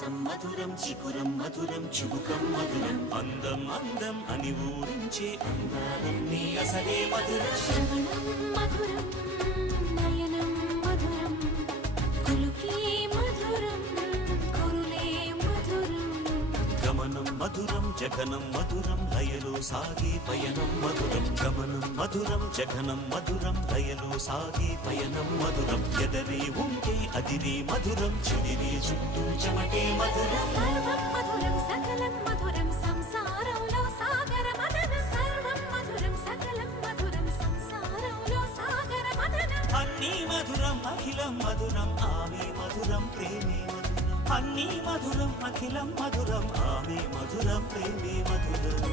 విలాసం మధురం చికురం మధురం చుబుకం మధురం అందం అందం అని ఊరించే అందాలన్నీ అసలే మధురం శ్రవణం మధురం నయనం మధురం కులుకే మధురం కురులే మధురం గమనం మధురం జగనం మధురం లయలో సాగే పయనం మధురం గమనం మధురం జగనం మధురం లయలో సాగే పయనం మధురం ఎదరే ఉంటే అదిరే మధురం చెదిరే చుట్టూ చెమటే మధురం సర్వం మధురం సకలం మధురం సంసారంలో సాగర మదనం సర్వం మధురం సకలం మధురం సంసారంలో సాగర మదనం అన్నీ మధురం అఖిలం మధురం ఆమె మధురం ప్రేమే మధురం అన్నీ మధురం అఖిలం మధురం ఆమె మధురం ప్రేమే మధురం